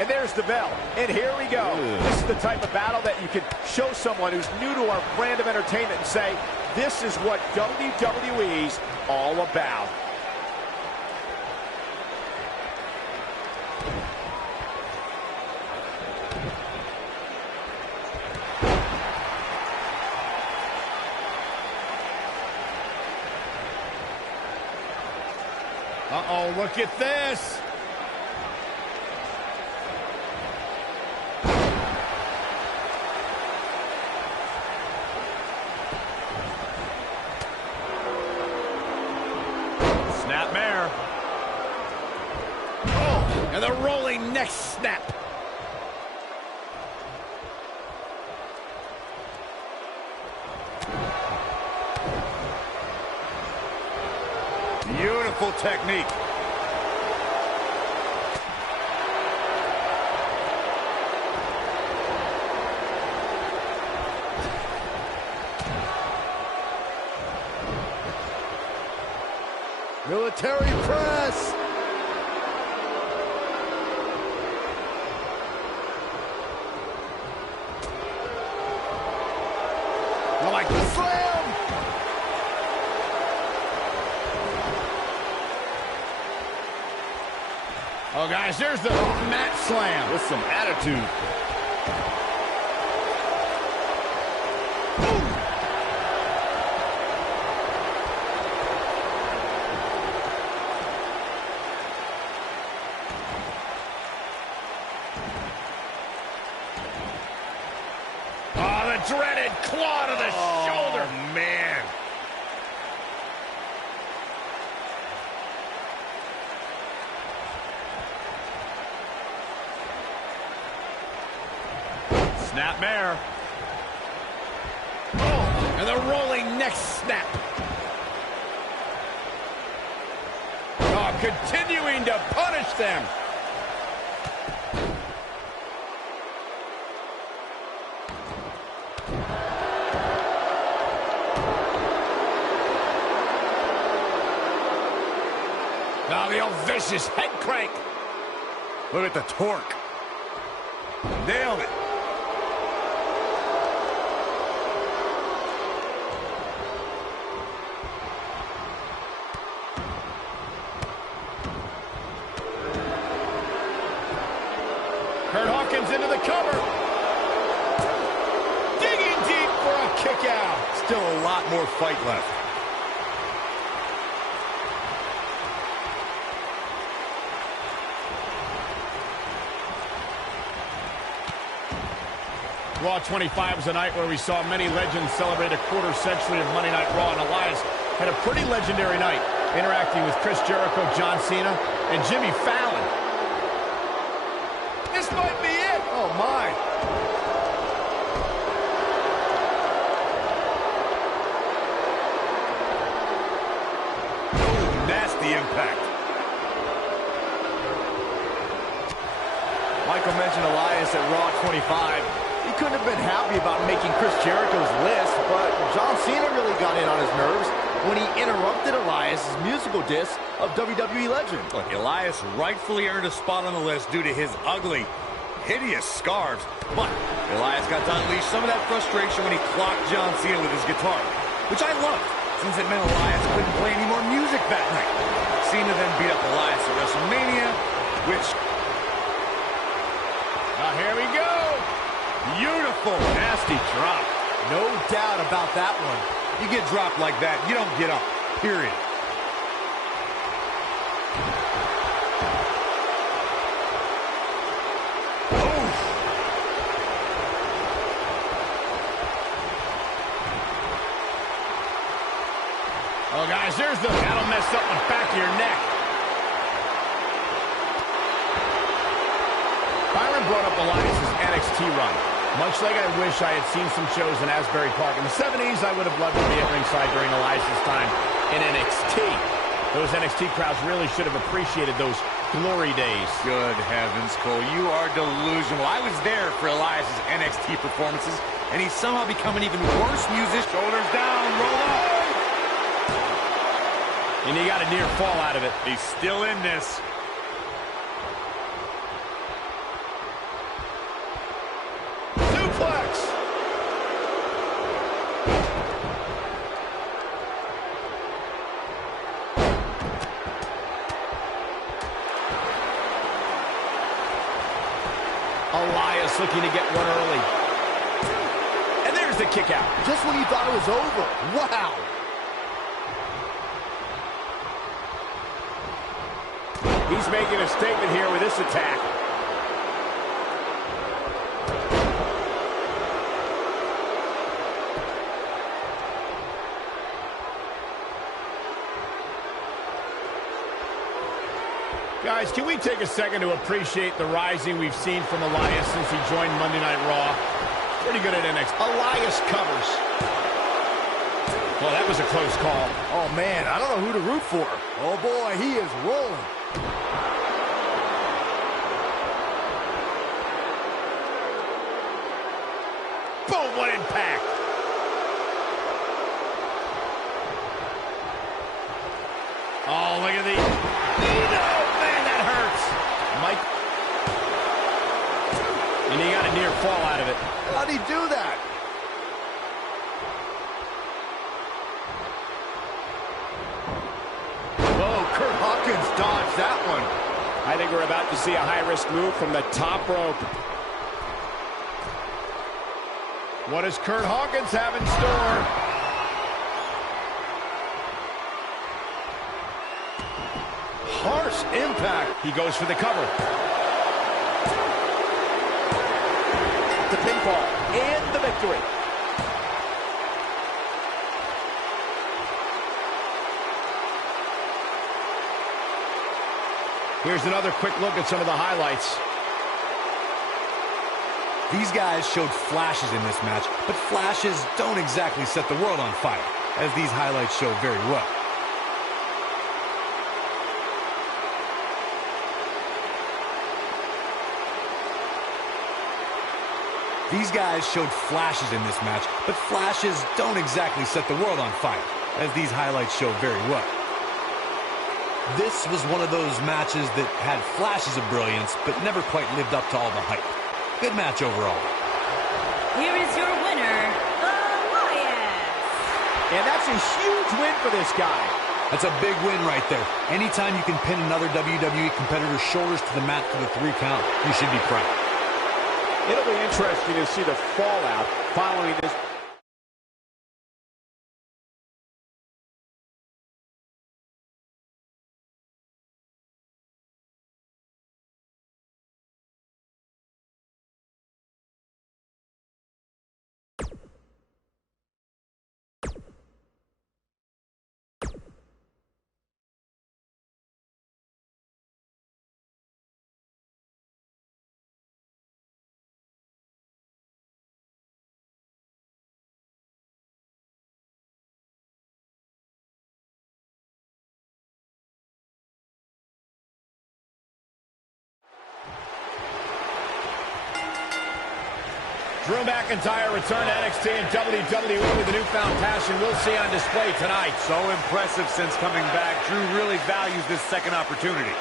And there's the bell. And here we go. This is the type of battle that you can show someone who's new to our brand of entertainment and say, this is what WWE's all about. Uh-oh, look at this. Snapmare. Oh, and the rolling neck snap. Beautiful technique. Military press. I like the slam. Oh, guys, there's the mat slam with some attitude. Oh, the dreaded claw to the shoulder. Man. Snapmare. Oh, and the rolling neck snap. Oh, continuing to punish them. Now the old vicious head crank. Look at the torque. Nailed it. Kurt Hawkins into the cover. Digging deep for a kick out. Still a lot more fight left. Raw 25 was a night where we saw many legends celebrate a quarter century of Monday Night Raw, and Elias had a pretty legendary night, interacting with Chris Jericho, John Cena, and Jimmy Fallon. This might be it. Oh, my. Oh, nasty impact. Michael mentioned Elias at Raw 25. He couldn't have been happy about making Chris Jericho's list, but John Cena really got in on his nerves when he interrupted Elias' musical diss of WWE legend. Look, Elias rightfully earned a spot on the list due to his ugly, hideous scarves, but Elias got to unleash some of that frustration when he clocked John Cena with his guitar, which I loved, since it meant Elias couldn't play any more music that night. Cena then beat up Elias at WrestleMania, which... here we go! Beautiful, nasty drop. No doubt about that one. You get dropped like that, you don't get up, period. Oh, guys, there's the... That'll mess up the back of your neck. Byron brought up Elias' NXT run. Much like I wish I had seen some shows in Asbury Park in the 70s, I would have loved to be at ringside during Elias' time in NXT. Those NXT crowds really should have appreciated those glory days. Good heavens, Cole, you are delusional. I was there for Elias' NXT performances, and he's somehow become an even worse musician. Shoulders down, roll up. And he got a near fall out of it. He's still in this. Elias looking to get one early. And there's the kick out. Just when you thought it was over. Wow. He's making a statement here with this attack. Guys, can we take a second to appreciate the rising we've seen from Elias since he joined Monday Night Raw? Pretty good at NXT. Elias covers. Well, that was a close call. Oh, man, I don't know who to root for. Oh, boy, he is rolling. Boom, what impact. Oh, look at the... Man, that hurts. Mike. And he got a near fall out of it. How'd he do that? Whoa, Kurt Hawkins dodged that one. I think we're about to see a high-risk move from the top rope. What does Kurt Hawkins have in store? Harsh impact. He goes for the cover. The pinfall and the victory. Here's another quick look at some of the highlights. These guys showed flashes in this match, but flashes don't exactly set the world on fire, as these highlights show very well. These guys showed flashes in this match, but flashes don't exactly set the world on fire, as these highlights show very well. This was one of those matches that had flashes of brilliance, but never quite lived up to all the hype. Good match overall. Here is your winner, Elias. And that's a huge win for this guy. That's a big win right there. Anytime you can pin another WWE competitor's shoulders to the mat for the 3 count, you should be proud. It'll be interesting to see the fallout following this. Drew McIntyre returned to NXT and WWE with a newfound passion we'll see on display tonight. So impressive since coming back. Drew really values this second opportunity.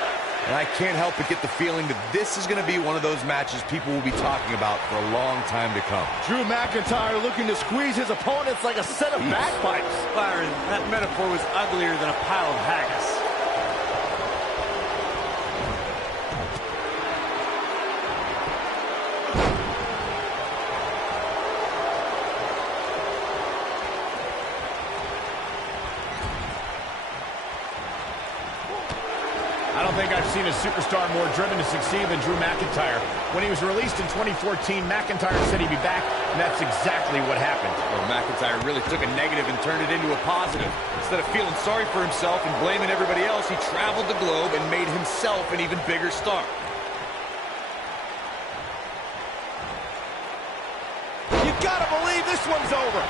And I can't help but get the feeling that this is going to be one of those matches people will be talking about for a long time to come. Drew McIntyre looking to squeeze his opponents like a set of bagpipes. Byron, that metaphor was uglier than a pile of haggis. I don't think I've seen a superstar more driven to succeed than Drew McIntyre. When he was released in 2014, McIntyre said he'd be back, and that's exactly what happened. Well, McIntyre really took a negative and turned it into a positive. Instead of feeling sorry for himself and blaming everybody else, he traveled the globe and made himself an even bigger star. You gotta believe this one's over.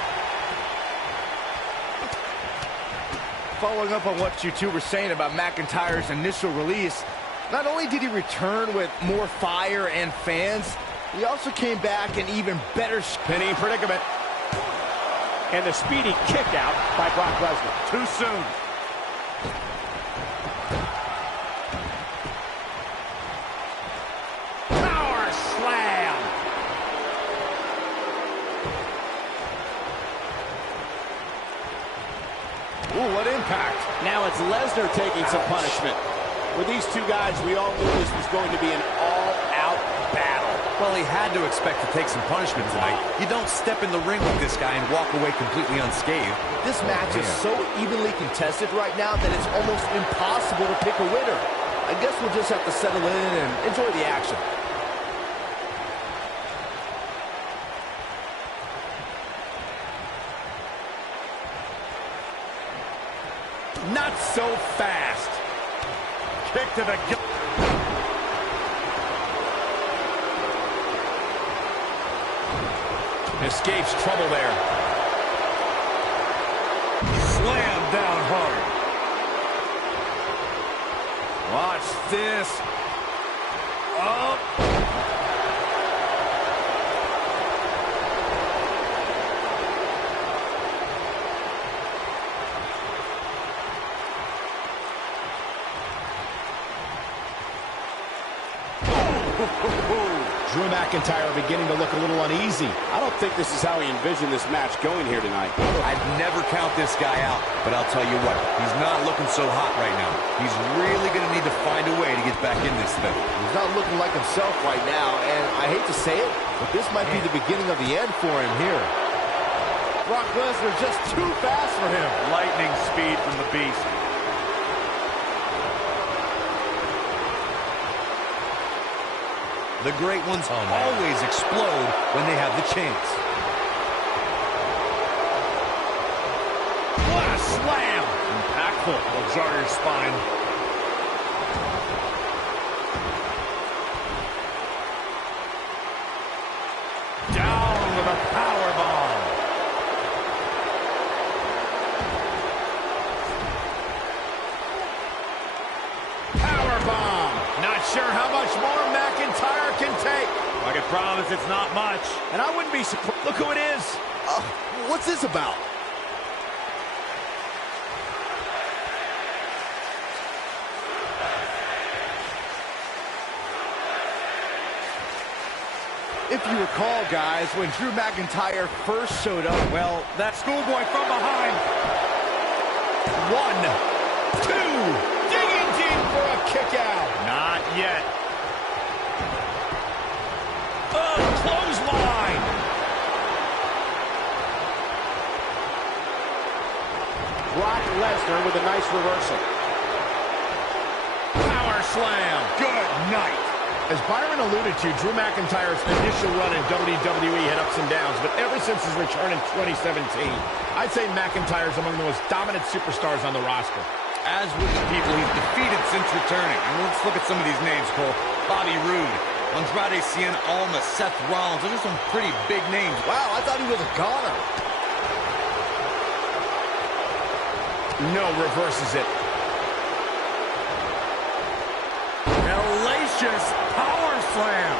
Following up on what you two were saying about McIntyre's initial release, not only did he return with more fire and fans, he also came back in even better Pinning predicament. And the speedy kick out by Brock Lesnar. Too soon. Power slam. Ooh, what impact. Now it's Lesnar taking some punishment. With these two guys, we all knew this was going to be an all-out battle. Well, he had to expect to take some punishment tonight. You don't step in the ring with this guy and walk away completely unscathed. This match is so evenly contested right now that it's almost impossible to pick a winner. I guess we'll just have to settle in and enjoy the action. Not so fast. Kick to the gut. Escapes trouble there. Slam down hard. Watch this. Oh. Drew McIntyre beginning to look a little uneasy. I don't think this is how he envisioned this match going here tonight. I'd never count this guy out, but I'll tell you what, he's not looking so hot right now. He's really going to need to find a way to get back in this thing. He's not looking like himself right now, and I hate to say it, but this might be the beginning of the end for him here. Brock Lesnar just too fast for him. Lightning speed from the Beast. The great ones always explode when they have the chance. What a slam! Impactful. Will jar your spine. Down with a power bomb. Power bomb. Not sure how much more McIntyre can take. I can promise it's not much. And I wouldn't be surprised. Look who it is. What's this about? If you recall, guys, when Drew McIntyre first showed up, well, That schoolboy from behind. 1, 2. Digging deep for a kick out. Not yet. Clothesline. Brock Lesnar with a nice reversal. Power slam. Good night. As Byron alluded to, Drew McIntyre's initial run in WWE had ups and downs, but ever since his return in 2017, I'd say McIntyre's among the most dominant superstars on the roster. As with the people he's defeated since returning. And let's look at some of these names, Cole. Bobby Roode, Andrade Cien Almas, Seth Rollins. Those are some pretty big names. wow, I thought he was a goner. No, reverses it. Hellacious power slam.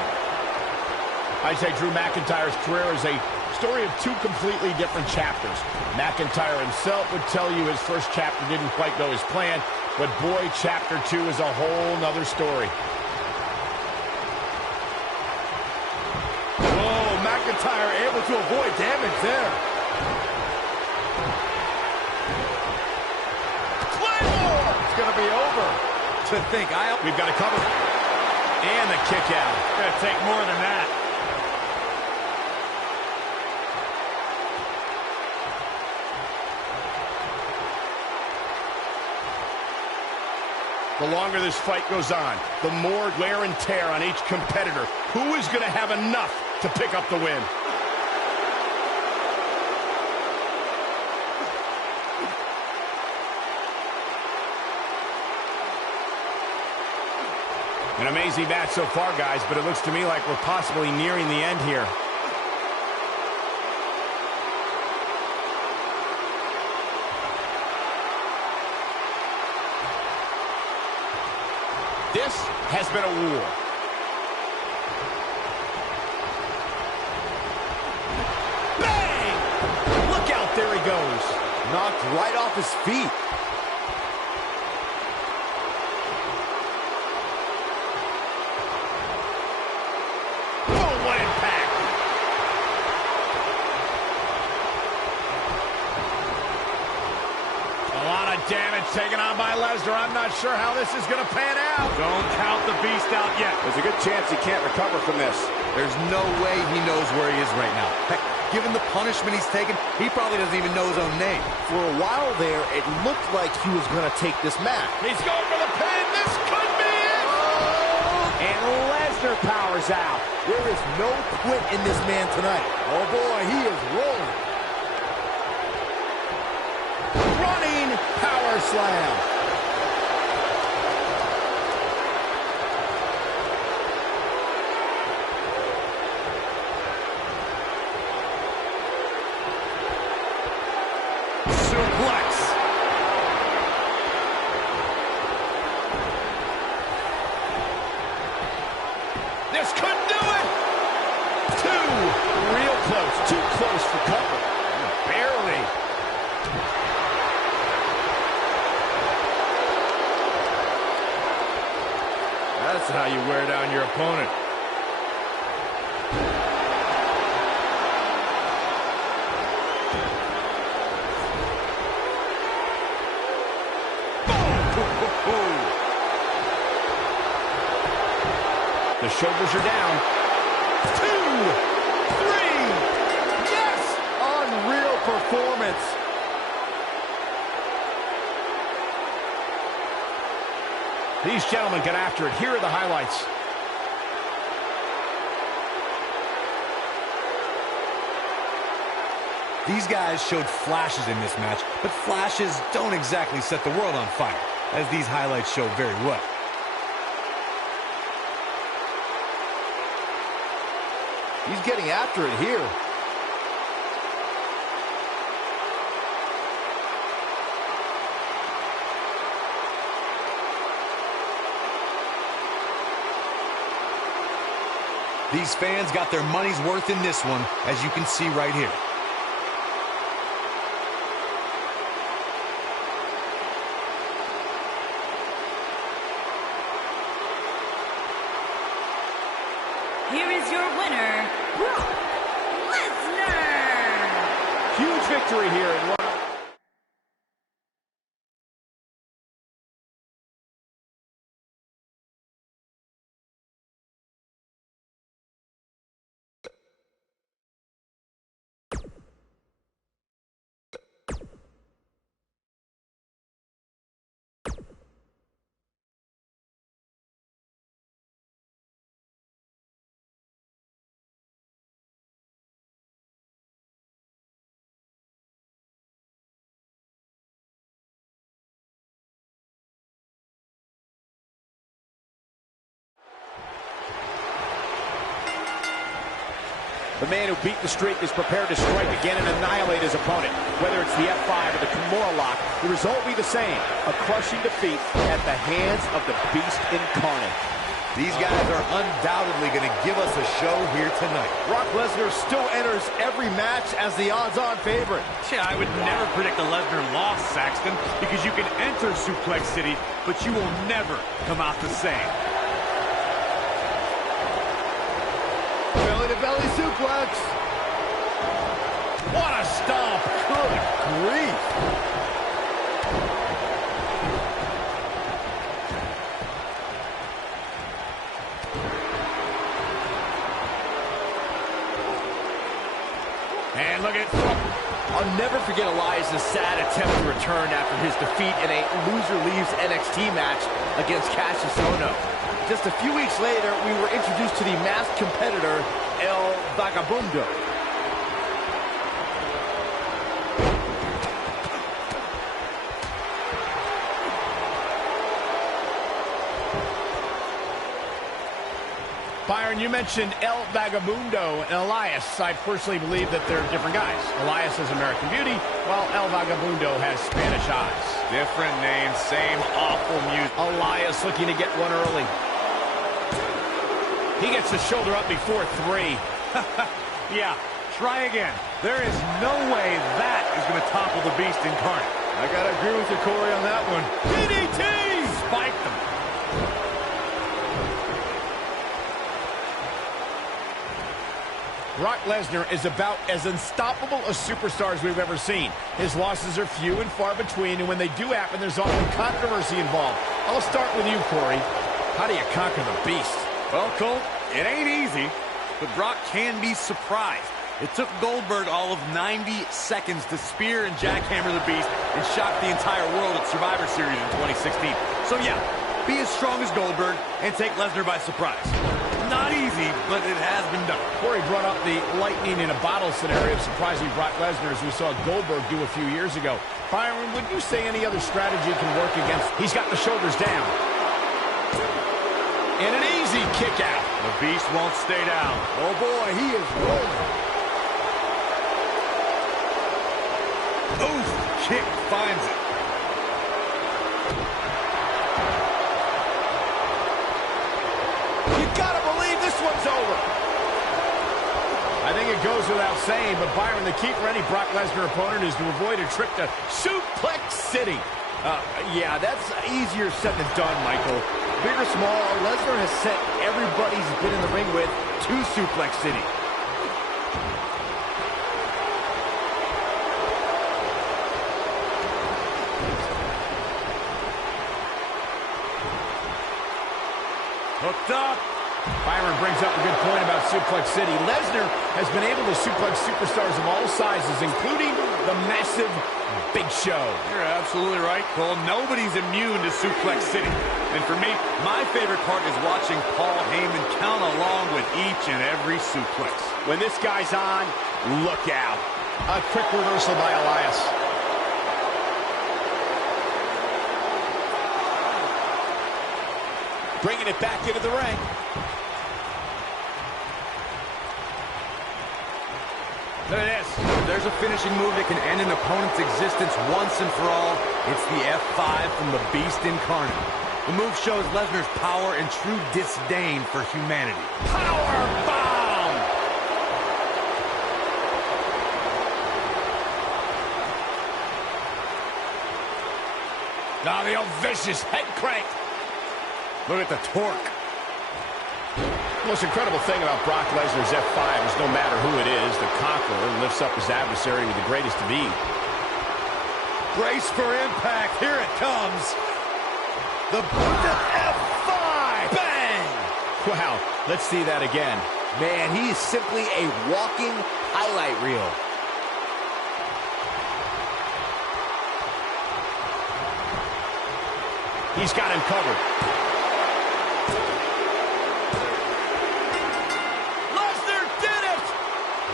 I'd say Drew McIntyre's career is a story of two completely different chapters. McIntyre himself would tell you his first chapter didn't quite go as planned, but boy, chapter 2 is a whole nother story. Whoa, McIntyre able to avoid damage there. Claymore! It's going to be over. To think, We've got a cover. And the kick out. Gonna take more than that. The longer this fight goes on, the more wear and tear on each competitor. Who is going to have enough to pick up the win? An amazing match so far, guys, but it looks to me like we're possibly nearing the end here. This has been a war. Bang! Look out, there he goes. Knocked right off his feet. Oh, what impact! A lot of damage taken on by Lesnar. I'm not sure how this is going to pan out. Don't count the beast out yet. There's a good chance he can't recover from this. There's no way he knows where he is right now. Heck, given the punishment he's taken, he probably doesn't even know his own name. For a while there, it looked like he was going to take this match. He's going for the pin. This could be it. And Lesnar powers out. There is no quit in this man tonight. Oh, boy, he is rolling. Running power slam. This could do it! Real close. Too close for cover. Barely. That's how you wear down your opponent. The shoulders are down. 2, 3. Yes! Unreal performance. These gentlemen get after it. Here are the highlights. These guys showed flashes in this match, but flashes don't exactly set the world on fire, as these highlights show very well. He's getting after it here. These fans got their money's worth in this one, as you can see right here. Here is your winner, Brock Lesnar. Huge victory here in one. The man who beat the streak is prepared to strike again and annihilate his opponent. Whether it's the F5 or the Kimura lock, the result will be the same. A crushing defeat at the hands of the Beast incarnate. These guys are undoubtedly going to give us a show here tonight. Brock Lesnar still enters every match as the odds-on favorite. Yeah, I would never predict a Lesnar loss, Saxton, because you can enter Suplex City, but you will never come out the same. Belly-to-belly suplex. What a stomp. Good grief. And look at... I'll never forget Elias's sad attempt to return after his defeat in a loser leaves NXT match against Cassius Ohno. Just a few weeks later, we were introduced to the masked competitor, El Vagabundo. Byron, you mentioned El Vagabundo and Elias. I personally believe that they're different guys. Elias has American Beauty, while El Vagabundo has Spanish eyes. Different names, same awful music. Elias looking to get one early. He gets the shoulder up before 3. Yeah, try again. There is no way that is going to topple the Beast incarnate. I gotta agree with you, Corey, on that one. DDT! Spike them. Brock Lesnar is about as unstoppable a superstar as we've ever seen. His losses are few and far between, and when they do happen, there's often controversy involved. I'll start with you, Corey. How do you conquer the Beast? Well, Colt, it ain't easy, but Brock can be surprised. It took Goldberg all of 90 seconds to spear and jackhammer the Beast and shock the entire world at Survivor Series in 2016. So yeah, be as strong as Goldberg and take Lesnar by surprise. Not easy, but it has been done. Corey brought up the lightning in a bottle scenario of surprising Brock Lesnar, as we saw Goldberg do a few years ago. Byron, would you say any other strategy can work against? He's got the shoulders down. And an easy kick out. The Beast won't stay down. Oh boy, he is rolling. Oof, kick finds it. You gotta believe this one's over. I think it goes without saying, but Byron, the key for any Brock Lesnar opponent is to avoid a trip to Suplex City. Yeah, that's easier said than done, Michael. Big or small, Lesnar has sent everybody he's been in the ring with to Suplex City. Hooked up. Byron brings up a good point about Suplex City. Lesnar has been able to suplex superstars of all sizes, including the massive Big Show. You're absolutely right, Cole. Nobody's immune to Suplex City. And for me, my favorite part is watching Paul Heyman count along with each and every suplex. When this guy's on, look out. A quick reversal by Elias. Bringing it back into the ring. Look at this. There's a finishing move that can end an opponent's existence once and for all. It's the F5 from the Beast incarnate. The move shows Lesnar's power and true disdain for humanity. Power bomb! Now the old vicious head crank. Look at the torque. The most incredible thing about Brock Lesnar's F5 is no matter who it is, the conqueror lifts up his adversary with the greatest of ease. Brace for impact. Here it comes. The F5. Bang! Wow, let's see that again. Man, he is simply a walking highlight reel. He's got him covered.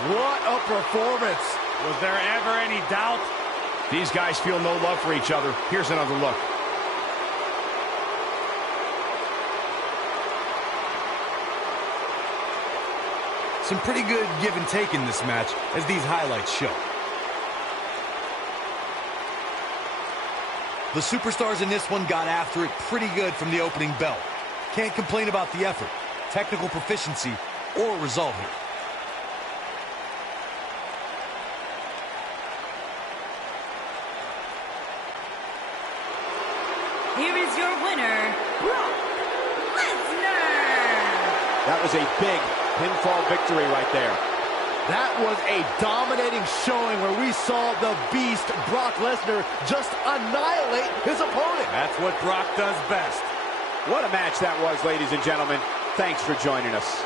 What a performance. Was there ever any doubt? These guys feel no love for each other. Here's another look. Some pretty good give and take in this match, as these highlights show. The superstars in this one got after it pretty good from the opening bell. Can't complain about the effort, technical proficiency, or result here. Here is your winner, Brock Lesnar. That was a big pinfall victory right there. That was a dominating showing where we saw the Beast, Brock Lesnar, just annihilate his opponent. That's what Brock does best. What a match that was, ladies and gentlemen. Thanks for joining us.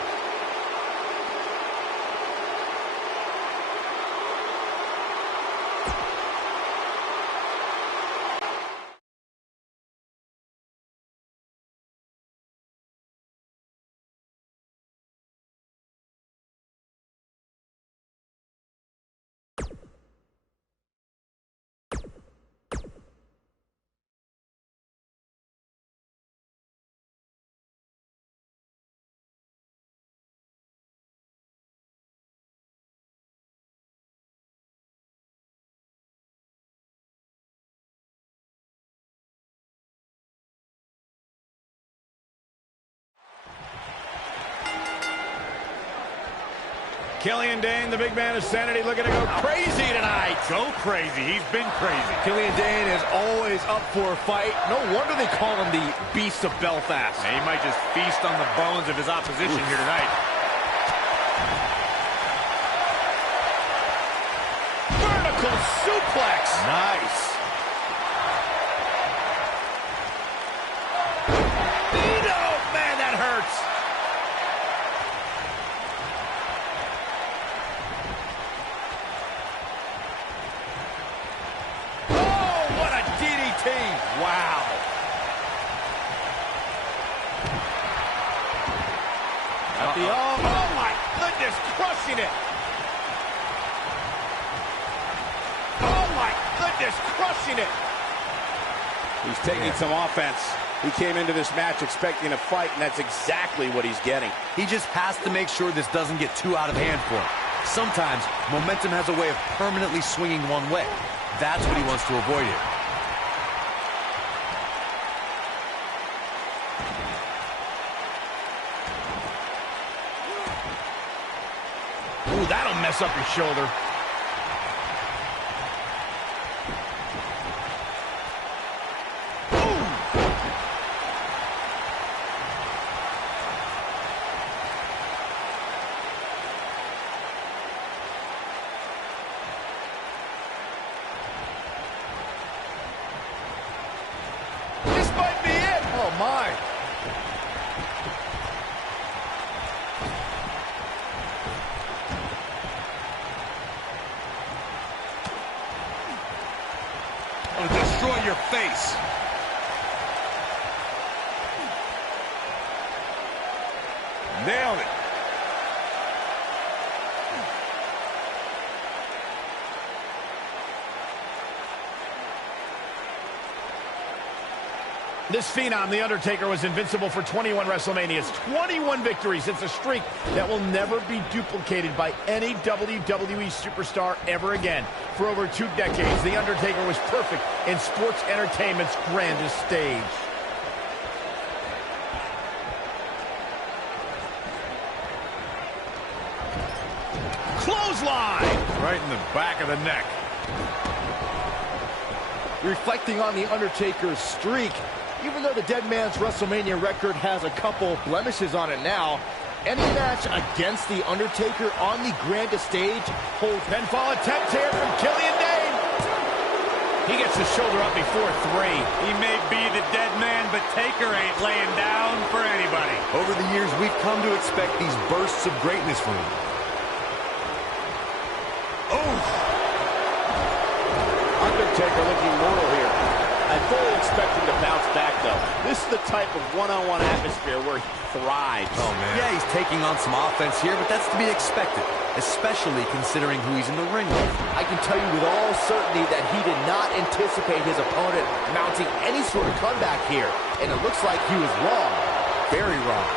Killian Dane, the big man of sanity, looking to go crazy tonight. Go crazy. He's been crazy. Killian Dane is always up for a fight. No wonder they call him the Beast of Belfast. And he might just feast on the bones of his opposition here tonight. Vertical suplex. Nice. Oh, man, that hurts. Oh, what a DDT. Wow. Oh, my goodness, crushing it. Oh, my goodness, crushing it. He's taking some offense. He came into this match expecting a fight, and that's exactly what he's getting. He just has to make sure this doesn't get too out of hand for him. Sometimes, momentum has a way of permanently swinging one way. That's what he wants to avoid here. Ooh, that'll mess up your shoulder. This might be it. Oh, my. I'm gonna destroy your face. Nailed it. This phenom, The Undertaker, was invincible for 21 WrestleManias, 21 victories. It's a streak that will never be duplicated by any WWE superstar ever again. For over 2 decades, The Undertaker was perfect in sports entertainment's grandest stage. Clothesline! Right in the back of the neck. Reflecting on The Undertaker's streak, even though the Dead Man's WrestleMania record has a couple blemishes on it now, any match against The Undertaker on the grandest stage holds... Pinfall attempt here from Killian Dane. He gets his shoulder up before 3. He may be the dead man, but Taker ain't laying down for anybody. Over the years, we've come to expect these bursts of greatness from him. Undertaker looking mortal here. I fully expect him to bounce back, though. This is the type of one-on-one atmosphere where he thrives. Oh, man. Yeah, he's taking on some offense here, but that's to be expected, especially considering who he's in the ring with. I can tell you with all certainty that he did not anticipate his opponent mounting any sort of comeback here, and it looks like he was wrong. Very wrong.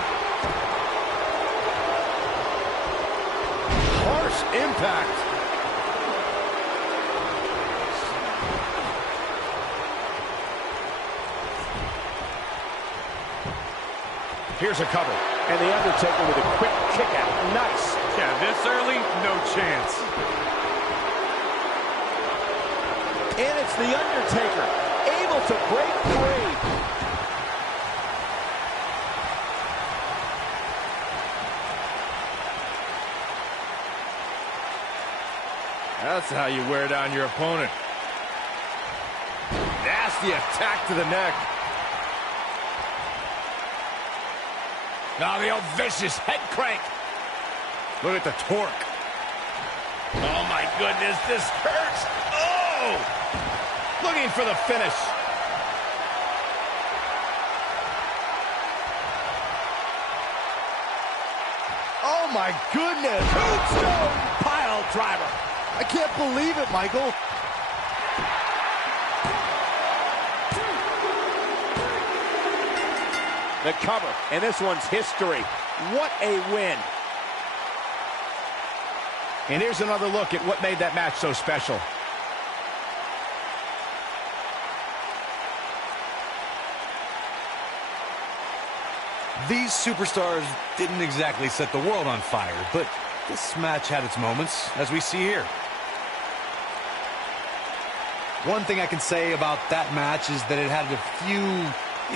Harsh impact. Here's a cover. And The Undertaker with a quick kick out. Nice. Yeah, this early, no chance. And it's The Undertaker able to break free. That's how you wear down your opponent. Nasty attack to the neck. Now the old vicious head crank. Look at the torque. Oh, my goodness, this hurts. Oh! Looking for the finish. Oh, my goodness. Tombstone pile driver. I can't believe it, Michael. The cover, and this one's history. What a win. And here's another look at what made that match so special. These superstars didn't exactly set the world on fire, but this match had its moments, as we see here. One thing I can say about that match is that it had a few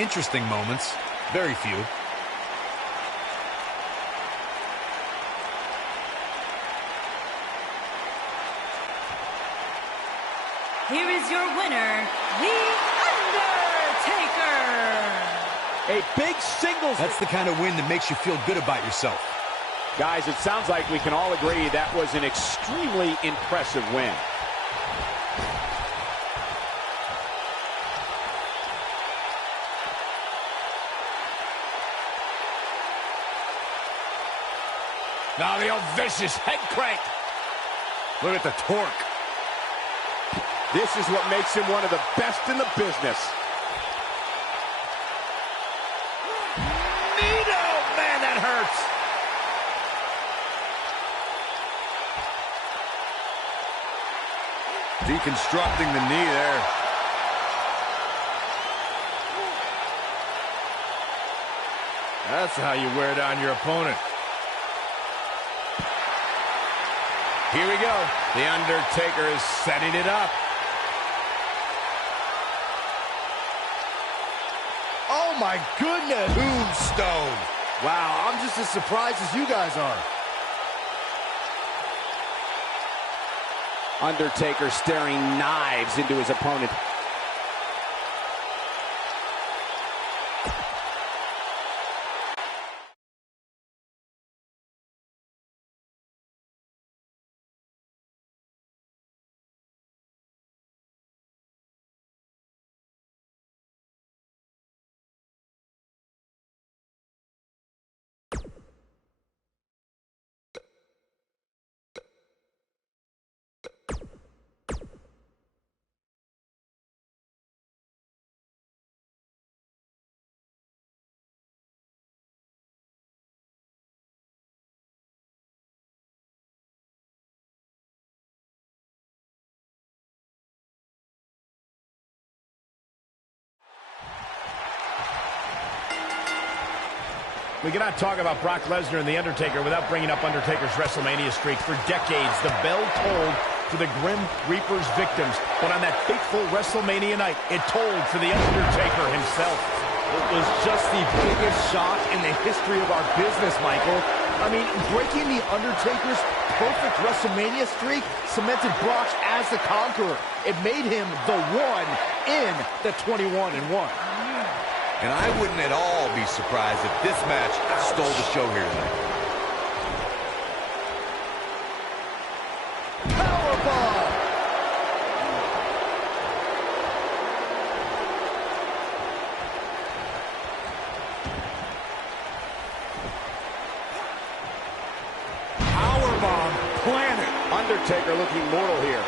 interesting moments. Very few. Here is your winner, The Undertaker. A big singles. That's the kind of win that makes you feel good about yourself. Guys, it sounds like we can all agree that was an extremely impressive win. Now the old vicious head crank. Look at the torque. This is what makes him one of the best in the business. Nito! Man, that hurts. Deconstructing the knee there. That's how you wear down your opponent. Here we go. The Undertaker is setting it up. Oh my goodness! Tombstone. Wow, I'm just as surprised as you guys are. Undertaker staring knives into his opponent. We cannot talk about Brock Lesnar and The Undertaker without bringing up Undertaker's WrestleMania streak. For decades, the bell tolled for the Grim Reaper's victims. But on that fateful WrestleMania night, it tolled for The Undertaker himself. It was just the biggest shock in the history of our business, Michael. I mean, breaking The Undertaker's perfect WrestleMania streak cemented Brock as the conqueror. It made him the one in the 21-1. And I wouldn't at all be surprised if this match stole the show here tonight. Powerbomb! Powerbomb planet. Undertaker looking mortal here,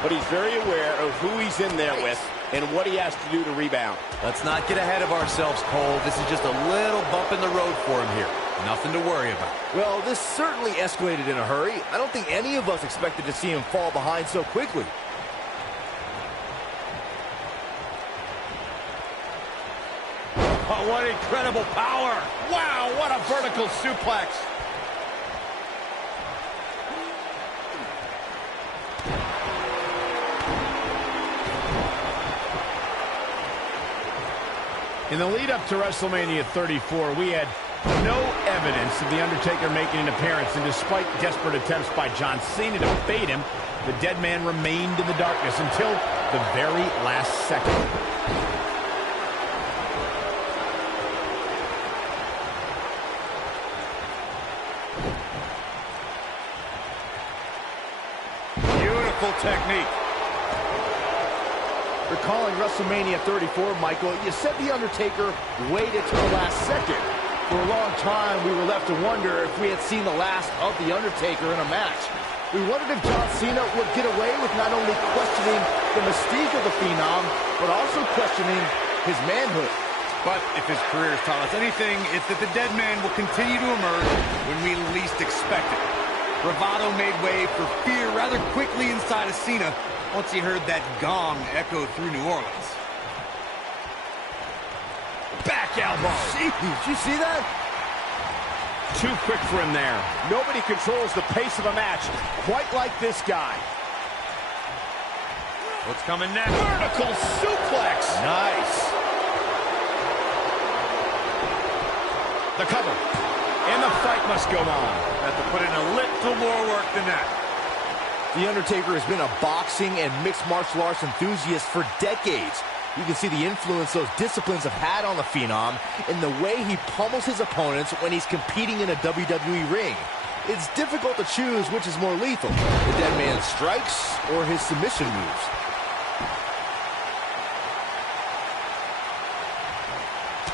but he's very aware of who he's in there with and what he has to do to rebound. Let's not get ahead of ourselves, Cole. This is just a little bump in the road for him here. Nothing to worry about. Well, this certainly escalated in a hurry. I don't think any of us expected to see him fall behind so quickly. Oh, what incredible power. Wow, what a vertical suplex. In the lead-up to WrestleMania 34, we had no evidence of The Undertaker making an appearance, and despite desperate attempts by John Cena to fade him, the dead man remained in the darkness until the very last second. Beautiful technique. Recalling WrestleMania 34, Michael, you said The Undertaker waited till the last second. For a long time, we were left to wonder if we had seen the last of The Undertaker in a match. We wondered if John Cena would get away with not only questioning the mystique of the Phenom, but also questioning his manhood. But if his career has taught us anything, it's that the dead man will continue to emerge when we least expect it. Bravado made way for fear rather quickly inside of Cena once he heard that gong echo through New Orleans. Back elbow. Gee, did you see that? Too quick for him there. Nobody controls the pace of a match quite like this guy. What's coming next? Vertical suplex. Nice. The cover. And the fight must go on. Have to put in a little more work than that. The Undertaker has been a boxing and mixed martial arts enthusiast for decades. You can see the influence those disciplines have had on the Phenom in the way he pummels his opponents when he's competing in a WWE ring. It's difficult to choose which is more lethal, the dead man's strikes or his submission moves.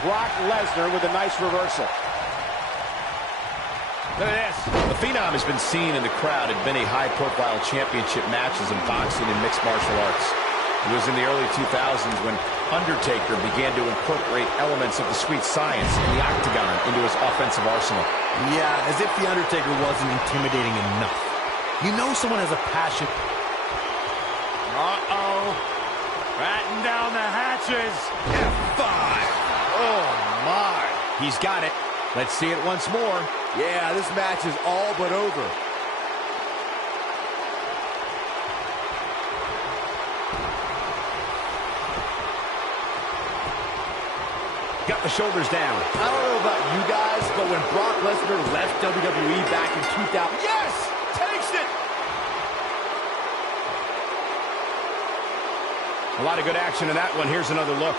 Brock Lesnar with a nice reversal. Look at this. The Phenom has been seen in the crowd at many high-profile championship matches in boxing and mixed martial arts. It was in the early 2000s when Undertaker began to incorporate elements of the sweet science and the octagon into his offensive arsenal. Yeah, as if the Undertaker wasn't intimidating enough. You know someone has a passion. Uh-oh. Batten down the hatches. F5. Oh, my. He's got it. Let's see it once more. Yeah, this match is all but over. Got the shoulders down. I don't know about you guys, but when Brock Lesnar left WWE back in 2000... Yes! Takes it! A lot of good action in that one. Here's another look.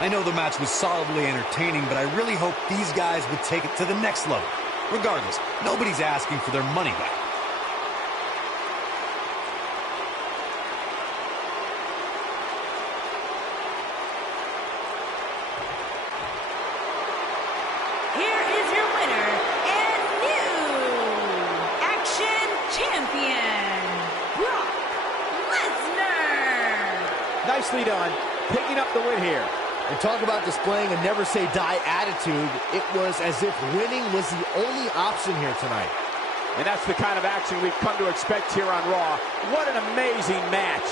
I know the match was solidly entertaining, but I really hope these guys would take it to the next level. Regardless, nobody's asking for their money back. Here is your winner and new Action Champion, Brock Lesnar. Nicely done. Picking up the win here. And talk about displaying a never-say-die attitude. It was as if winning was the only option here tonight. And that's the kind of action we've come to expect here on Raw. What an amazing match.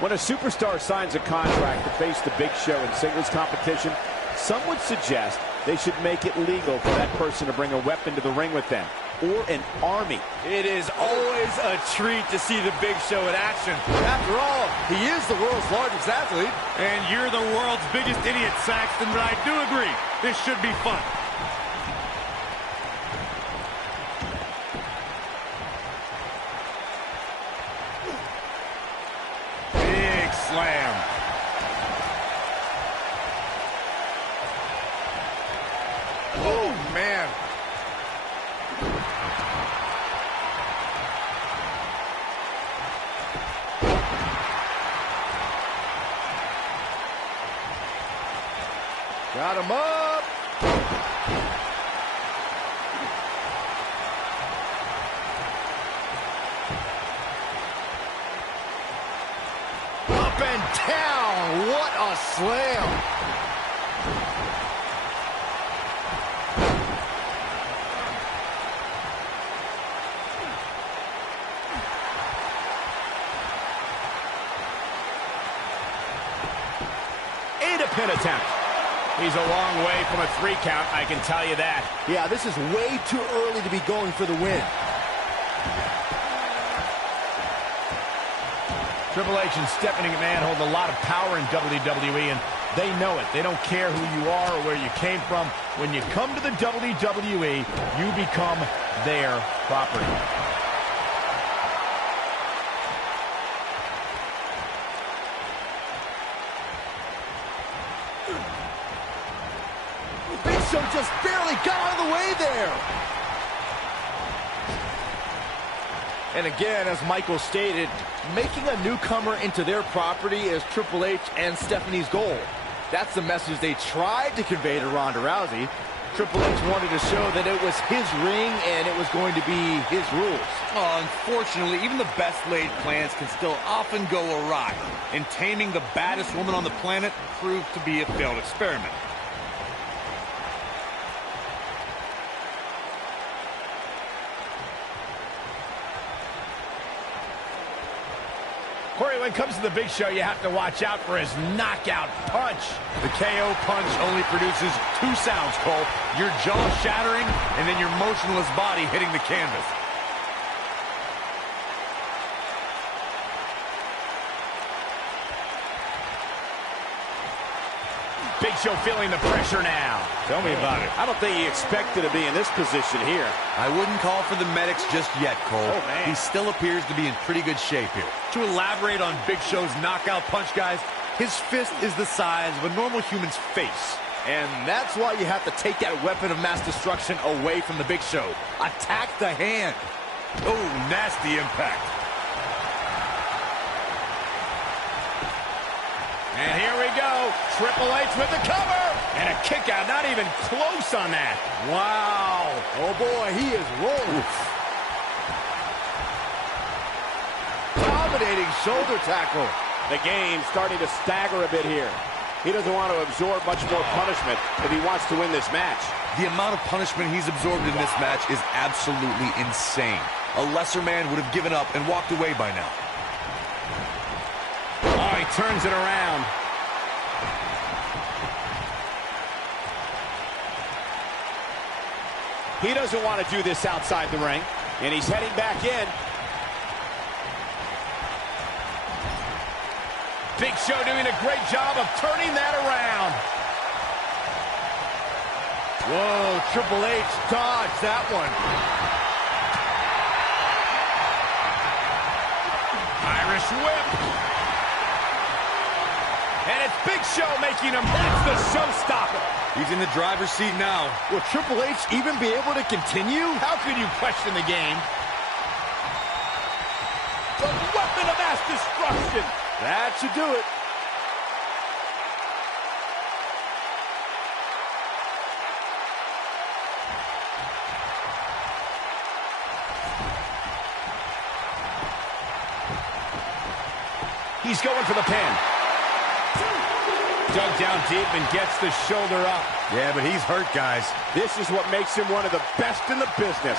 When a superstar signs a contract to face the Big Show in singles competition, some would suggest they should make it legal for that person to bring a weapon to the ring with them, or an army. It is always a treat to see the Big Show in action. After all, he is the world's largest athlete. And you're the world's biggest idiot, Saxton, but I do agree. This should be fun. Big slam. Oh, man. Got him up. Up and down. What a slam. Pin attempt. He's a long way from a 3 count, I can tell you that. Yeah, this is way too early to be going for the win. Triple H and Stephanie McMahon hold a lot of power in WWE, and they know it. They don't care who you are or where you came from. When you come to the WWE, you become their property. Big Show just barely got out of the way there. And again, as Michael stated, making a newcomer into their property is Triple H and Stephanie's goal. That's the message they tried to convey to Ronda Rousey. Triple H wanted to show that it was his ring and it was going to be his rules. Oh, unfortunately, even the best laid plans can still often go awry. And taming the baddest woman on the planet proved to be a failed experiment. Corey, when it comes to the Big Show, you have to watch out for his knockout punch. The KO punch only produces 2 sounds, Cole. Your jaw shattering and then your motionless body hitting the canvas. Big Show feeling the pressure now. Tell me about it. I don't think he expected to be in this position here. I wouldn't call for the medics just yet, Cole. Oh, man. He still appears to be in pretty good shape here. To elaborate on Big Show's knockout punch, guys, his fist is the size of a normal human's face. And that's why you have to take that weapon of mass destruction away from the Big Show. Attack the hand. Oh, nasty impact. And here we go. Triple H with the cover. And a kick out, not even close on that. Wow. Oh, boy, he is rolling. Dominating shoulder tackle. The game starting to stagger a bit here. He doesn't want to absorb much more punishment if he wants to win this match. The amount of punishment he's absorbed in this match is absolutely insane. A lesser man would have given up and walked away by now. Oh, he turns it around. He doesn't want to do this outside the ring, and he's heading back in. Big Show doing a great job of turning that around. Whoa, Triple H dodged that one. Irish whip. And it's Big Show making him. That's the showstopper. He's in the driver's seat now. Will Triple H even be able to continue? How could you question the game? The weapon of mass destruction. That should do it. He's going for the pin. Dug down deep and gets the shoulder up. Yeah, but he's hurt, guys. This is what makes him one of the best in the business.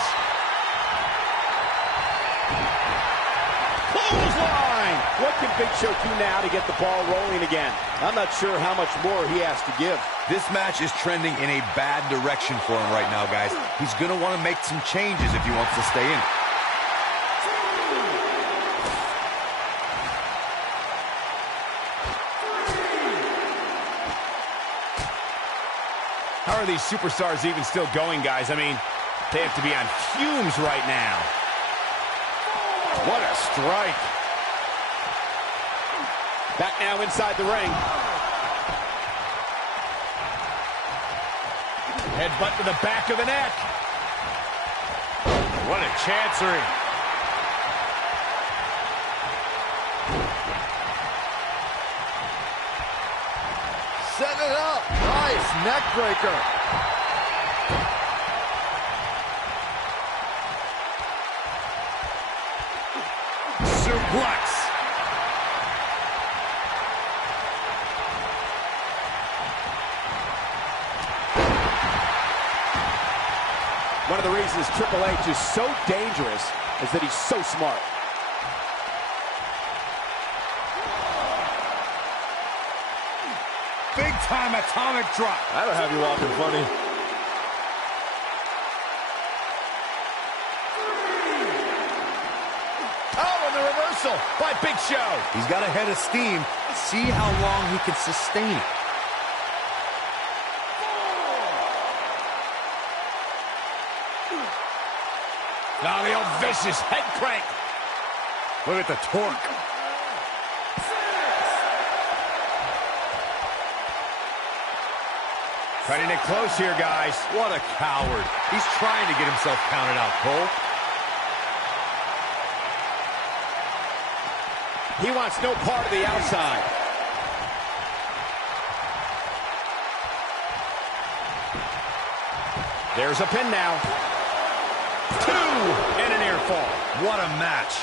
Clothesline. What can Big Show do now to get the ball rolling again? I'm not sure how much more he has to give. This match is trending in a bad direction for him right now, guys. He's going to want to make some changes if he wants to stay in. How are these superstars even still going, guys? I mean, they have to be on fumes right now. What a strike. Back now inside the ring. Headbutt to the back of the neck. What a chancery. Setting it up. Nice neck breaker. Suplex. One of the reasons Triple H is so dangerous is that he's so smart. Big time atomic drop. That'll have you walking funny. Oh, and the reversal by Big Show. He's got a head of steam. See how long he can sustain it. Now the old vicious head crank. Look at the torque. Cutting it close here, guys. What a coward. He's trying to get himself counted out, Cole. He wants no part of the outside. There's a pin now. 2 and a near fall. What a match.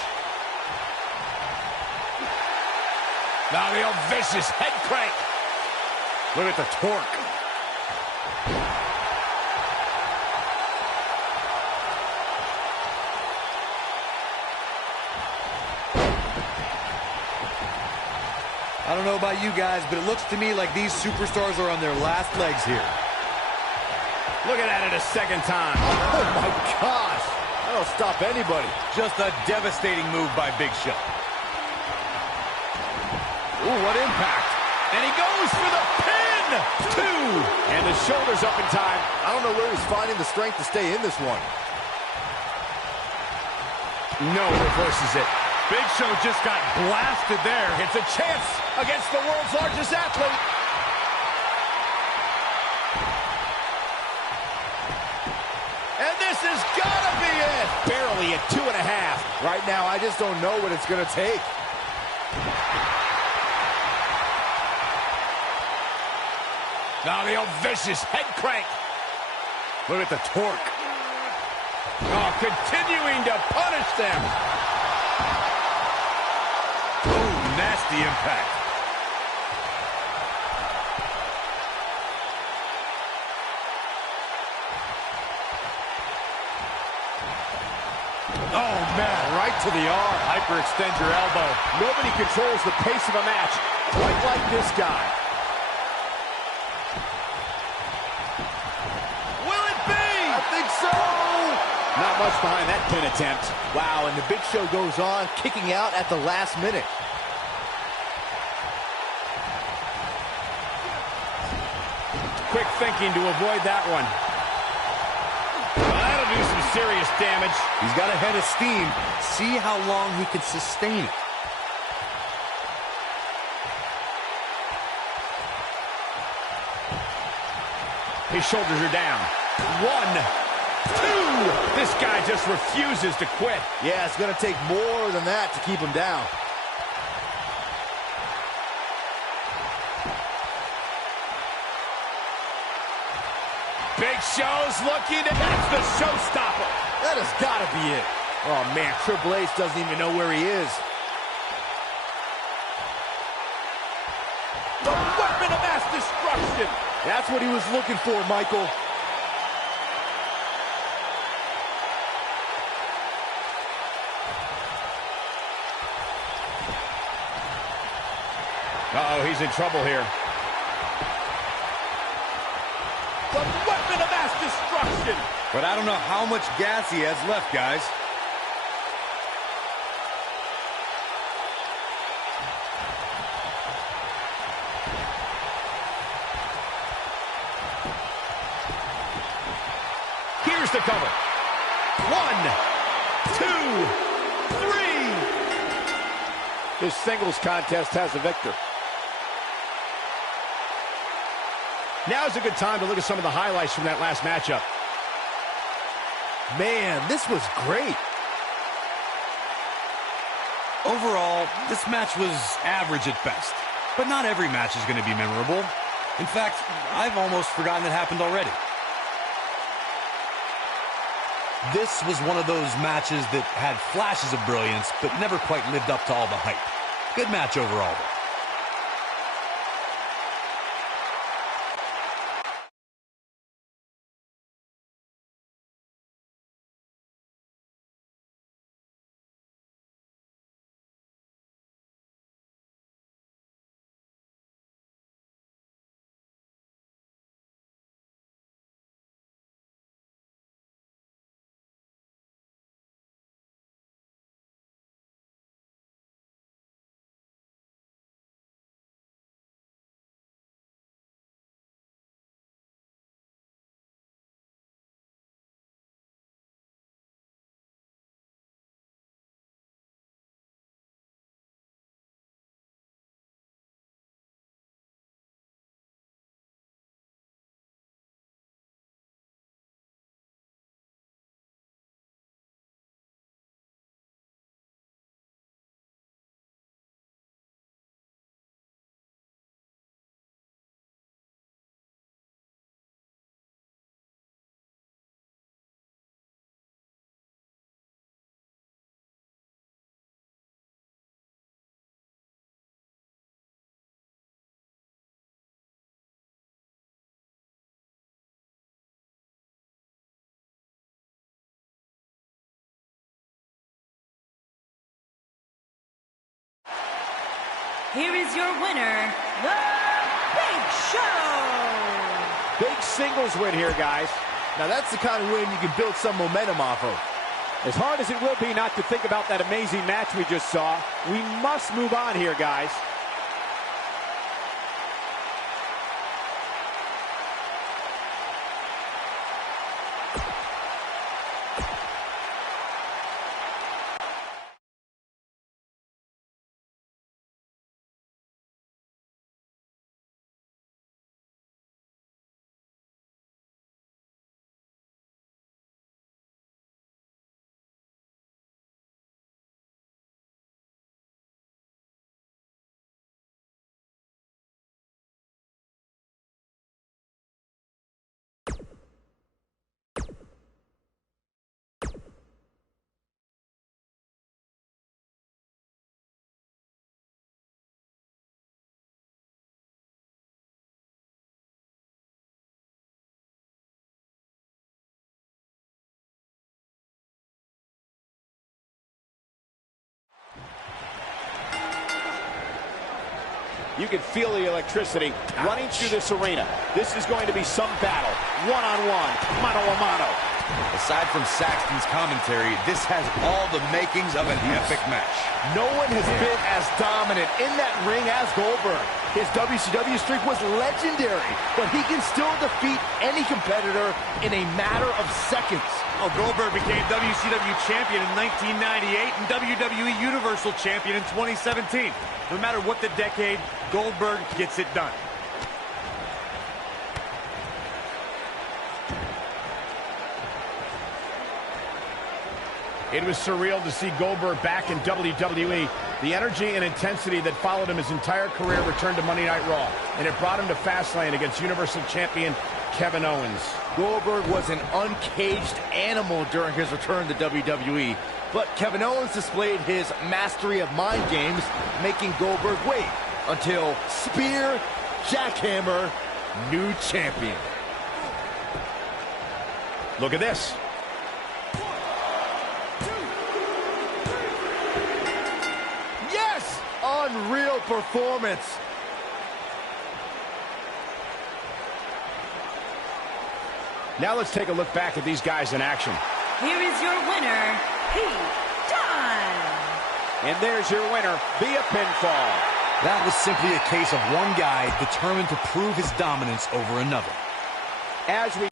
Now the old vicious head crank. Look at the torque. I don't know about you guys, but it looks to me like these superstars are on their last legs here. Looking at it a second time. Oh, my gosh. That'll stop anybody. Just a devastating move by Big Show. Ooh, what impact. And he goes for the pin. 2. And the shoulder's up in time. I don't know where he's finding the strength to stay in this one. No, reverses it. Big Show just got blasted there. It's a chance against the world's largest athlete. And this has got to be it. Barely at 2.5. Right now, I just don't know what it's going to take. Now the old vicious head crank. Look at the torque. Oh, continuing to punish them. Ooh, nasty impact. Oh, man, right to the arm. Hyperextend your elbow. Nobody controls the pace of a match quite like this guy. Will it be? I think so. Not much behind that pin attempt. Wow, and the Big Show goes on, kicking out at the last minute. Quick thinking to avoid that one. Well, that'll do some serious damage. He's got a head of steam. See how long he can sustain it. His shoulders are down. 1, 2. This guy just refuses to quit. Yeah, it's going to take more than that to keep him down. Big Show's looking to... That's the showstopper. That has got to be it. Oh, man, Triple H doesn't even know where he is. The weapon of mass destruction. That's what he was looking for, Michael. Uh-oh, he's in trouble here. The weapon of mass destruction. But I don't know how much gas he has left, guys. Here's the cover. 1, 2, 3. This singles contest has a victor. Now's a good time to look at some of the highlights from that last matchup. Man, this was great. Overall, this match was average at best. But not every match is going to be memorable. In fact, I've almost forgotten it happened already. This was one of those matches that had flashes of brilliance, but never quite lived up to all the hype. Good match overall, though. Here is your winner, The Big Show! Big singles win here, guys. Now that's the kind of win you can build some momentum off of. As hard as it will be not to think about that amazing match we just saw, we must move on here, guys. You can feel the electricity running through this arena. This is going to be some battle. One-on-one, mano-a-mano. Aside from Saxton's commentary, this has all the makings of an epic match. No one has been as dominant in that ring as Goldberg. His WCW streak was legendary, but he can still defeat any competitor in a matter of seconds. Oh, Goldberg became WCW champion in 1998 and WWE Universal champion in 2017. No matter what the decade, Goldberg gets it done. It was surreal to see Goldberg back in WWE. The energy and intensity that followed him his entire career returned to Monday Night Raw, and it brought him to Fastlane against Universal Champion Kevin Owens. Goldberg was an uncaged animal during his return to WWE, but Kevin Owens displayed his mastery of mind games, making Goldberg wait until Spear, Jackhammer, new champion. Look at this. Yes! Unreal performance. Now let's take a look back at these guys in action. Here is your winner, Pete Dunne. And there's your winner via pinfall. That was simply a case of one guy determined to prove his dominance over another. As we...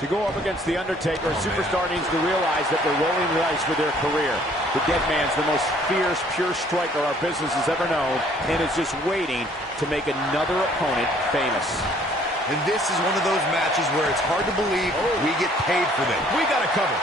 To go up against The Undertaker, a superstar needs to realize that they're rolling the dice with their career. The dead man's the most fierce, pure striker our business has ever known, and is just waiting to make another opponent famous. And this is one of those matches where it's hard to believe we get paid for them. We got to cover.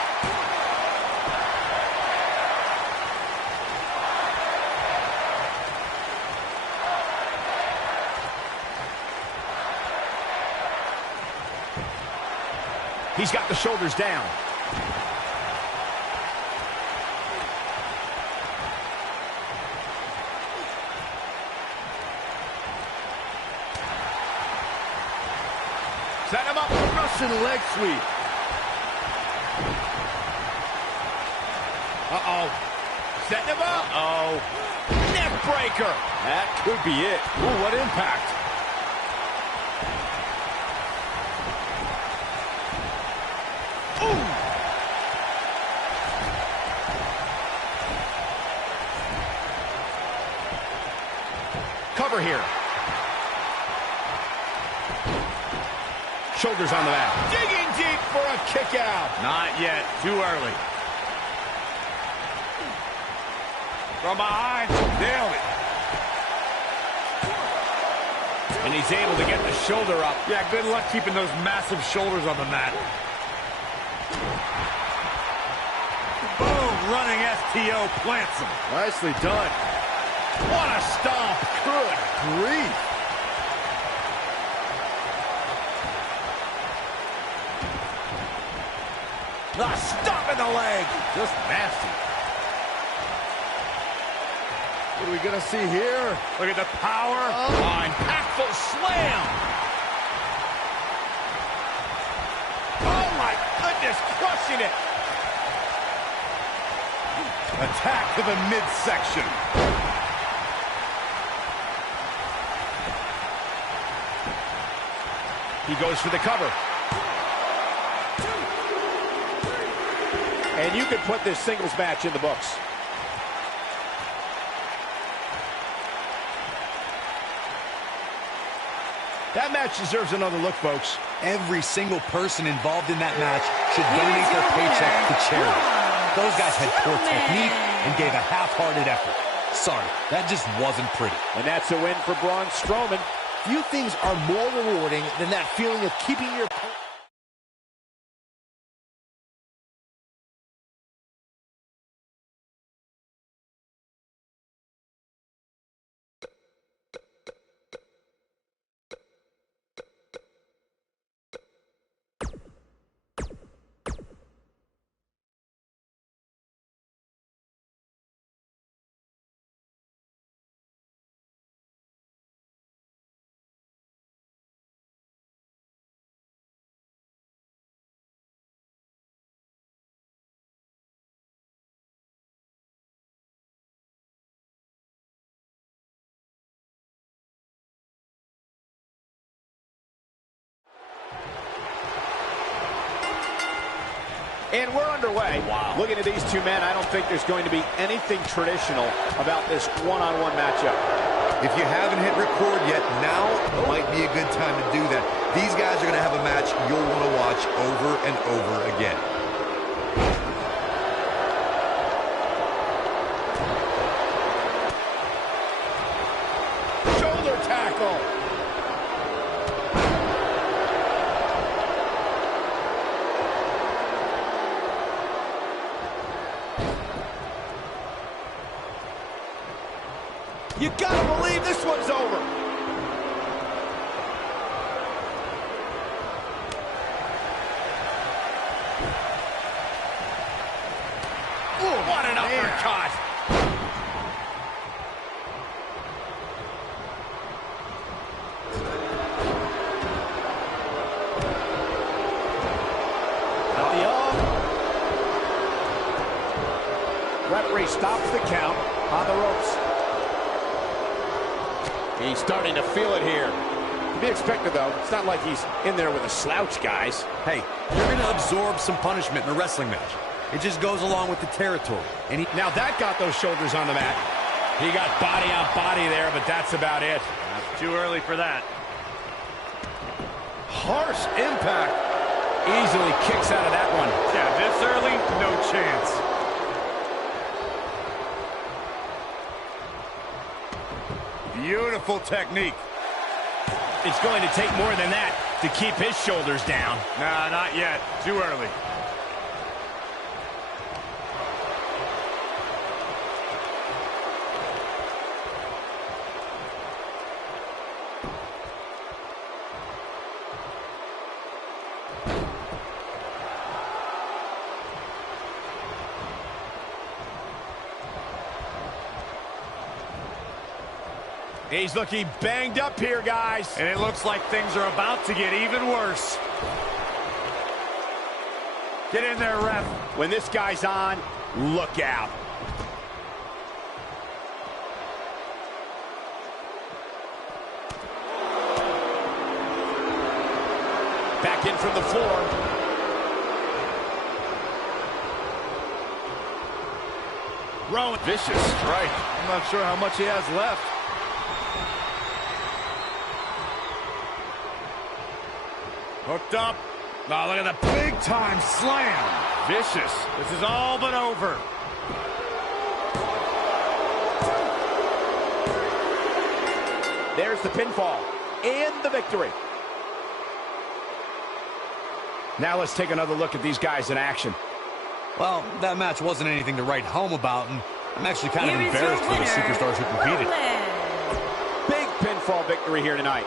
He's got the shoulders down. Set him up. Russian leg sweep. Uh-oh. Setting him up. Uh-oh. Neck breaker. That could be it. Ooh, what impact. Cover here. Shoulders on the mat. Digging deep for a kick out. Not yet. Too early. From behind. Nailed it. And he's able to get the shoulder up. Yeah, good luck keeping those massive shoulders on the mat. Boom. Running STO plants him. Nicely done. What a stomp. Good grief. The stomp in the leg. Just nasty. What are we going to see here? Look at the power. Oh, impactful slam. Oh, my goodness. Crushing it. Attack to the midsection. He goes for the cover. And you can put this singles match in the books. That match deserves another look, folks. Every single person involved in that match should donate their paycheck to charity. Those guys had poor technique and gave a half-hearted effort. Sorry, that just wasn't pretty. And that's a win for Braun Strowman. Few things are more rewarding than that feeling of keeping your... And we're underway. Wow. Looking at these two men, I don't think there's going to be anything traditional about this one-on-one matchup. If you haven't hit record yet, now might be a good time to do that. These guys are going to have a match you'll want to watch over and over again. Shoulder tackle. You gotta believe this one's over. Ooh, what an uppercut. Referee stops the count on the ropes. He's starting to feel it here. To be expected, though. It's not like he's in there with a slouch, guys. Hey, you're going to absorb some punishment in a wrestling match. It just goes along with the territory. And Now that got those shoulders on the mat. He got body on body there, but that's about it. Too early for that. Harsh impact. Easily kicks out of that one. Yeah, this early, no chance. Beautiful technique. It's going to take more than that to keep his shoulders down. Nah, not yet. Too early. He's looking banged up here, guys. And it looks like things are about to get even worse. Get in there, ref. When this guy's on, look out. Back in from the floor. Rowan. Vicious strike. I'm not sure how much he has left. Hooked up. Now look at the big time slam. Vicious. This is all but over. There's the pinfall and the victory. Now let's take another look at these guys in action. well, that match wasn't anything to write home about, and I'm actually kind of Here is embarrassed your for the winner, superstars who competed. Big pinfall victory here tonight.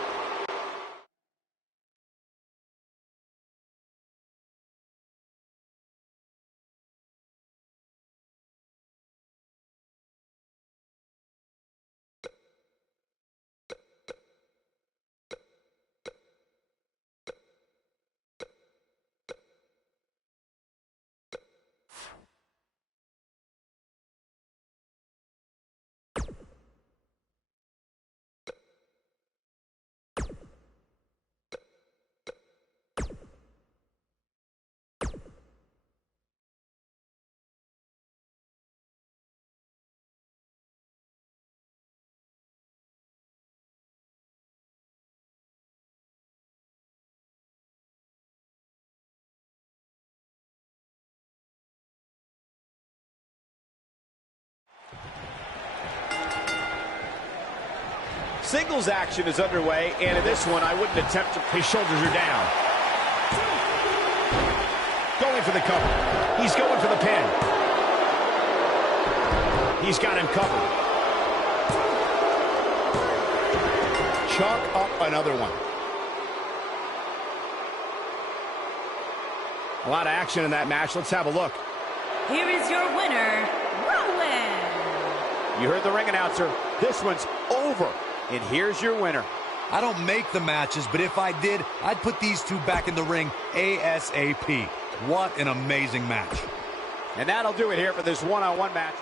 Singles action is underway, and in this one, I wouldn't attempt to... His shoulders are down. Going for the cover. He's going for the pin. He's got him covered. Chalk up another one. A lot of action in that match. Let's have a look. Here is your winner, Rowan. You heard the ring announcer. This one's over. And here's your winner. I don't make the matches, but if I did, I'd put these two back in the ring ASAP. What an amazing match. And that'll do it here for this one-on-one match.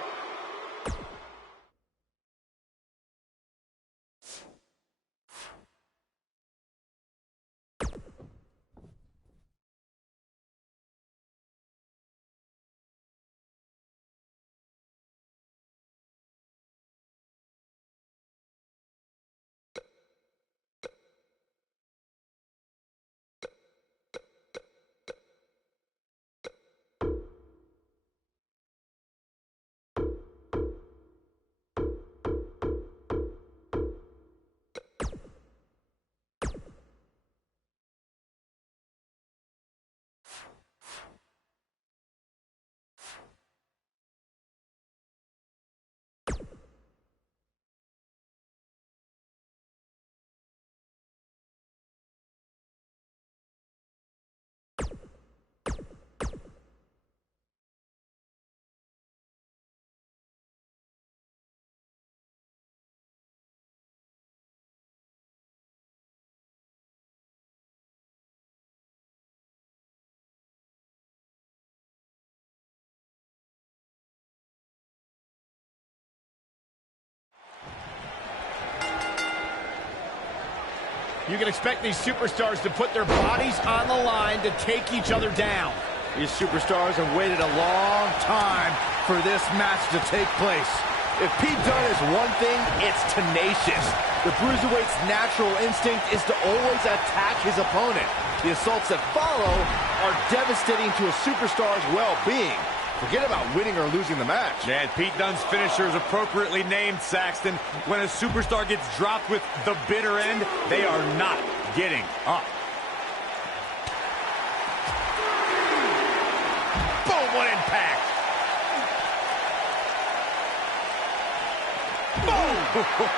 You can expect these superstars to put their bodies on the line to take each other down. These superstars have waited a long time for this match to take place. If Pete Dunne is one thing, it's tenacious. The Bruiserweight's natural instinct is to always attack his opponent. The assaults that follow are devastating to a superstar's well-being. Forget about winning or losing the match. And Pete Dunne's finisher is appropriately named, Saxton. When a superstar gets dropped with the bitter end, they are not getting up. Boom, what impact!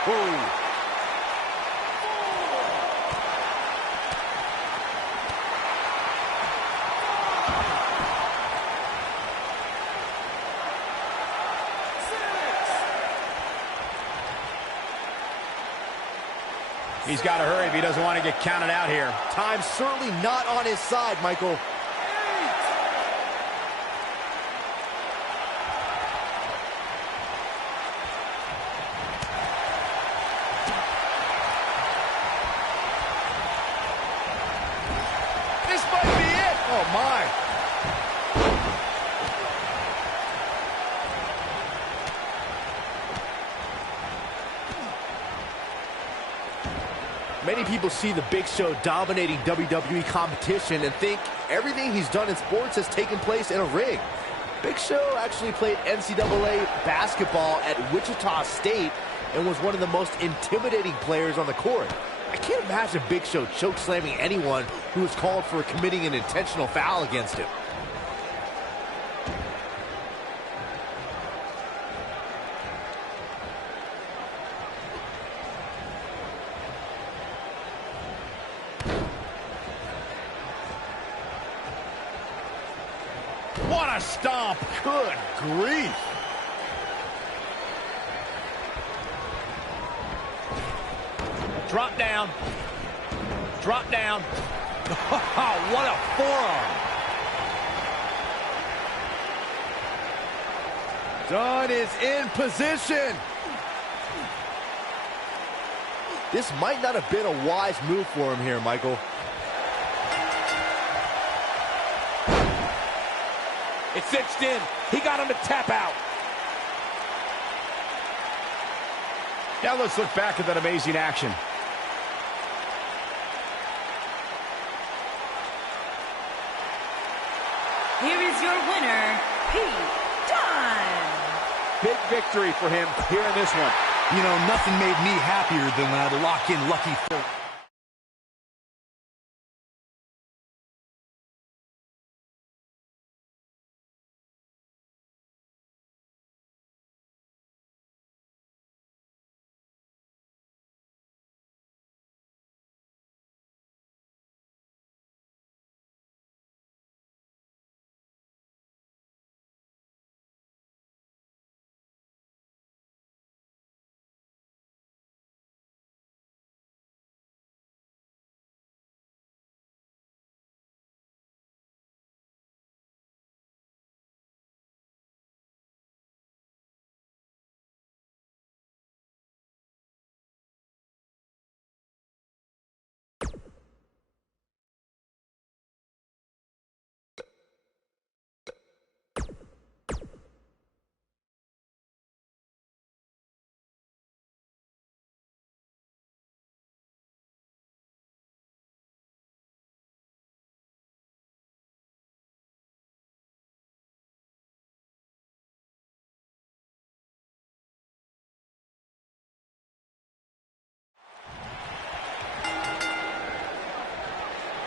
Boom! He's got to hurry if he doesn't want to get counted out here. Time's certainly not on his side, Michael. This might be it. Oh, my. Many people see the Big Show dominating WWE competition and think everything he's done in sports has taken place in a ring. Big Show actually played NCAA basketball at Wichita State and was one of the most intimidating players on the court. I can't imagine Big Show chokeslamming anyone who was called for committing an intentional foul against him. What a stomp! Good grief! Drop down. Drop down. What a forearm! Dunne is in position. This might not have been a wise move for him here, Michael. It's cinched in. He got him to tap out. Now let's look back at that amazing action. Here is your winner, Pete Dunne. Big victory for him here in this one. You know, nothing made me happier than when I'd lock in Lucky Phil.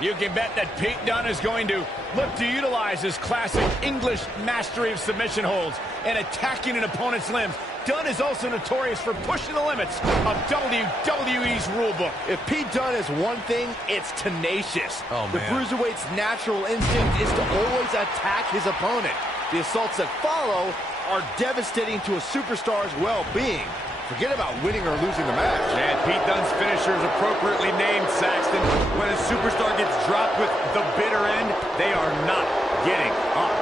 You can bet that Pete Dunne is going to look to utilize his classic English mastery of submission holds and attacking an opponent's limbs. Dunne is also notorious for pushing the limits of WWE's rulebook. If Pete Dunne is one thing, it's tenacious. Oh, man. The Bruiserweight's natural instinct is to always attack his opponent. The assaults that follow are devastating to a superstar's well-being. Forget about winning or losing the match. And Pete Dunne's finisher is appropriately named, Saxton. When a superstar gets dropped with the bitter end, they are not getting up.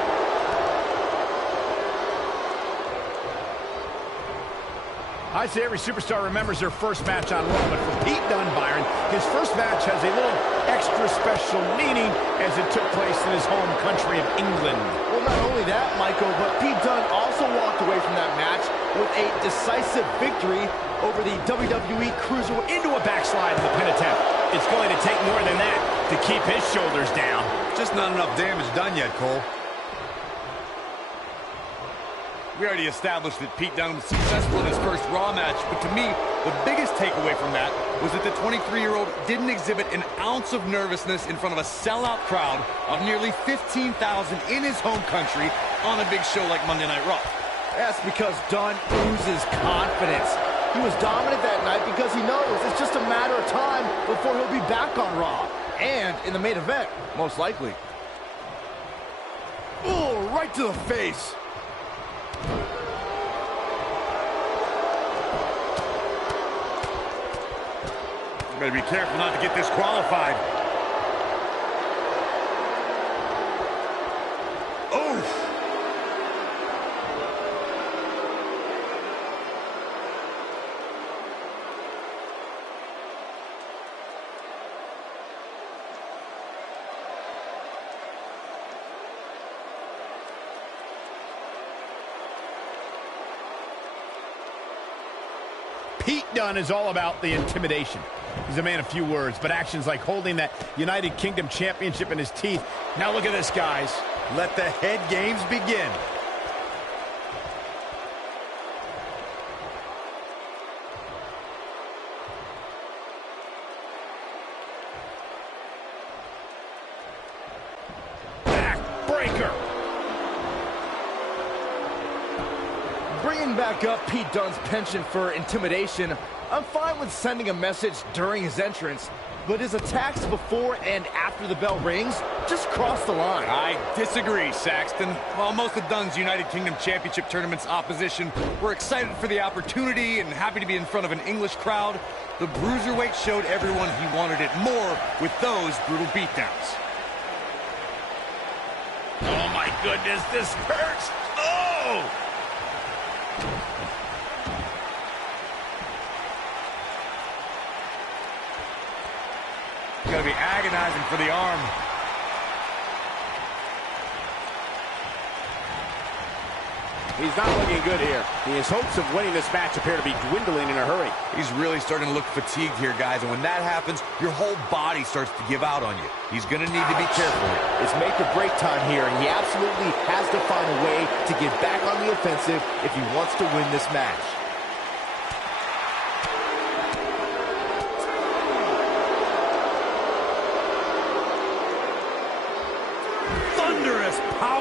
I'd say every superstar remembers their first match on Raw, but for Pete Dunne, Byron, his first match has a little extra special meaning as it took place in his home country of England. Well, not only that, Michael, but Pete Dunne also walked away from that match with a decisive victory over the WWE Cruiserweight. Into a backslide in the pin attempt. It's going to take more than that to keep his shoulders down. Just not enough damage done yet, Cole. We already established that Pete Dunne was successful in his first Raw match, but to me, the biggest takeaway from that was that the 23-year-old didn't exhibit an ounce of nervousness in front of a sellout crowd of nearly 15,000 in his home country on a big show like Monday Night Raw. That's because Dunne oozes confidence. He was dominant that night because he knows it's just a matter of time before he'll be back on Raw. And in the main event, most likely. Oh, right to the face. Better be careful not to get disqualified. Oh! Pete Dunne is all about the intimidation. He's a man of few words, but actions like holding that United Kingdom Championship in his teeth. Now look at this, guys. Let the head games begin. Backbreaker. Bringing back up Pete Dunne's penchant for intimidation, I'm fine with sending a message during his entrance, but his attacks before and after the bell rings just cross the line. I disagree, Saxton. While most of Dunne's United Kingdom Championship Tournament's opposition were excited for the opportunity and happy to be in front of an English crowd, the Bruiserweight showed everyone he wanted it more with those brutal beatdowns. Oh, my goodness, this hurts. Oh! Gonna be agonizing for the arm. He's not looking good here. His hopes of winning this match appear to be dwindling in a hurry. He's really starting to look fatigued here, guys, and when that happens, your whole body starts to give out on you. He's gonna need to be careful. It's make or break time here, and he absolutely has to find a way to get back on the offensive if he wants to win this match. Thunderous power